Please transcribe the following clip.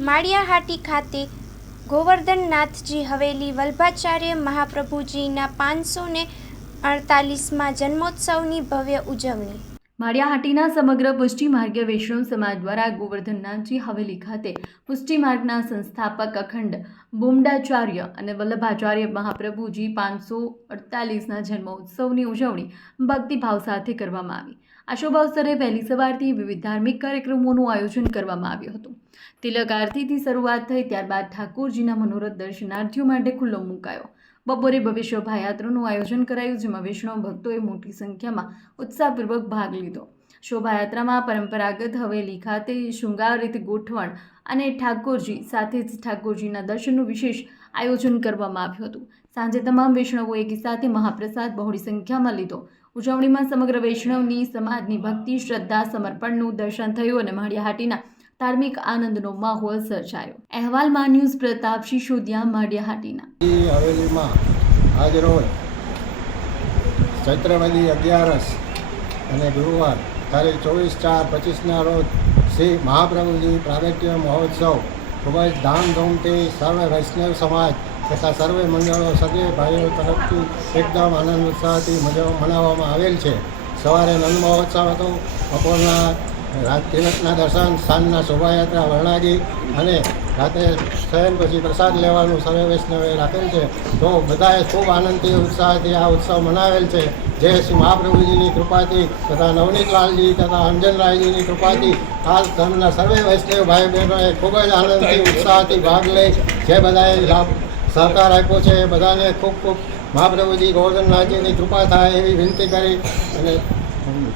માળિયાહાટી ખાતે ગોવર્ધનનાથજી હવેલી વલ્ભાચાર્ય મહાપ્રભુજીના પાંચસો ને અડતાલીસમાં જન્મોત્સવની ભવ્ય ઉજવણી. માળિયાહાટીના સમગ્ર પુષ્ટિ માર્ગીય વૈષ્ણવ સમાજ દ્વારા ગોવર્ધનનાથજી હવેલી ખાતે પુષ્ટિ માર્ગના સંસ્થાપક અખંડ બુમડાચાર્ય અને વલ્લભાચાર્ય મહાપ્રભુજી પાંચસો અડતાલીસના જન્મોત્સવની ઉજવણી ભક્તિભાવ સાથે કરવામાં આવી. આ શુભ અવસરે વહેલી સવારથી વિવિધ ધાર્મિક કાર્યક્રમોનું આયોજન કરવામાં આવ્યું હતું. તિલક આરતીથી શરૂઆત થઈ ત્યારબાદ ઠાકોરજીના મનોરથ દર્શનાર્થીઓ માટે ખુલ્લો મુકાયો. બપોરે ભવિષ્ય શોભાયાત્રાનું આયોજન કરાયું, જેમાં વૈષ્ણવ ભક્તોએ મોટી સંખ્યામાં ઉત્સાહપૂર્વક ભાગ લીધો. શોભાયાત્રામાં પરંપરાગત હવેલી ખાતે શૃંગારિત ગોઠવણ અને ઠાકોરજી સાથે જ ઠાકોરજીના દર્શનનું વિશેષ આયોજન કરવામાં આવ્યું હતું. સાંજે તમામ વૈષ્ણવો એકી સાથે મહાપ્રસાદ બહોળી સંખ્યામાં લીધો. ઉજવણીમાં સમગ્ર વૈષ્ણવની સમાજની ભક્તિ, શ્રદ્ધા, સમર્પણનું દર્શન થયું અને માળિયાહાટીના ધાર્મિક આનંદનો માહોલ સર્જાયો. અહેવાલમાં ન્યૂઝ પ્રતાપ શિશોદિયા માળિયાહાટીના. હવેલીમાં આજ રોજ ચૈત્રવદી અગિયારસ અને ગુરુવાર તારીખ ચોવીસ ચાર પચીસના રોજ શ્રી મહાપ્રભુજી પ્રાગટ્ય મહોત્સવ ખૂબ જ ધામધૂમથી સર્વ વૈષ્ણવ સમાજ તથા સર્વે મંડળો સર્વે ભાઈઓ તરફથી એકદમ આનંદ ઉત્સાહથી મનાવવામાં આવેલ છે. સવારે નંદ મહોત્સવ હતો. બપોરના તિલકના દર્શન, સાંજના શોભાયાત્રા, વર્ણાગી અને રાત્રે શયન પછી પ્રસાદ લેવાનું સર્વે વૈષ્ણવે રાખેલ છે. તો બધાએ ખૂબ આનંદથી ઉત્સાહથી આ ઉત્સવ મનાવેલ છે. જે શ્રી મહાપ્રભુજીની કૃપાથી તથા નવનીતલાલજી તથા અંજનરાયજીની કૃપાથી આ ધર્મના સર્વે વૈષ્ણવ ભાઈ બહેનોએ ખૂબ જ આનંદથી, ઉત્સાહથી ભાગ લઈ જે બધાએ લાભ સહકાર આપ્યો છે. એ બધાને ખૂબ ખૂબ મહાપ્રભુજી ગોવર્ધનનાથજીની કૃપા થાય એવી વિનંતી કરી અને